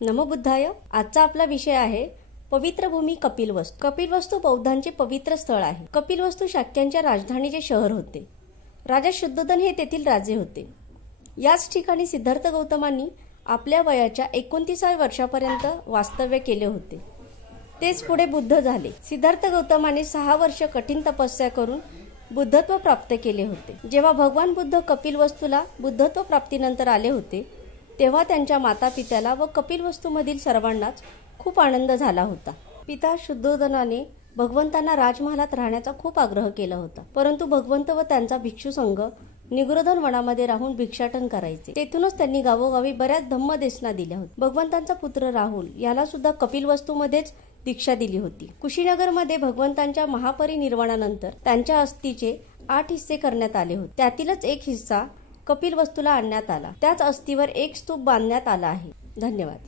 नमो बुद्धाय. आजचा आपला विषय आहे पवित्र भूमी कपिलवस्तू. कपिलवस्तू बौद्धांचे पवित्र स्थळ आहे. कपिलवस्तू शाक्यांच्या राजधानीचे शहर होते. राजा शुद्धोधन हे तेथील राजे होते. याच ठिकाणी सिद्धार्थ गौतमांनी आपल्या वयाच्या 29व्या वर्षापर्यंत वास्तव्य केले होते. तेच पुढे बुद्ध झाले. सिद्धार्थ गौतमाने 6 वर्ष कठीण तपस्या करून बुद्धत्व प्राप्त केले होते. जेव्हा भगवान बुद्ध कपिलवस्तूला बुद्धत्व प्राप्तीनंतर आले होते तेव्हा त्यांच्या माता पित्याला व कपिलवस्तूमधील सर्वांनाच खूप आनंद झाला होता. पिता शुद्धोधनाने भगवंतांना राजमहालात राहण्याचा खूप आग्रह केला होता, परंतु भगवंत व त्यांचा भिक्षू संघ निगृधन वनामध्ये राहून भिक्षाटन करायचे. तेथूनच त्यांनी गावोगावी बऱ्याच धम्मदेशना दिल्या होत्या. भगवंतांचा पुत्र राहुल याला सुद्धा कपिलवस्तूमध्येच दीक्षा दिली होती. कुशीनगरमध्ये भगवंतांच्या महापरिनिर्वाणानंतर त्यांच्या अस्थीचे 8 हिस्से करण्यात आले होते. त्यातीलच एक हिस्सा कपिलवस्तूला आणण्यात आला. त्याच अस्थीवर एक स्तूप बांधण्यात आला आहे. धन्यवाद.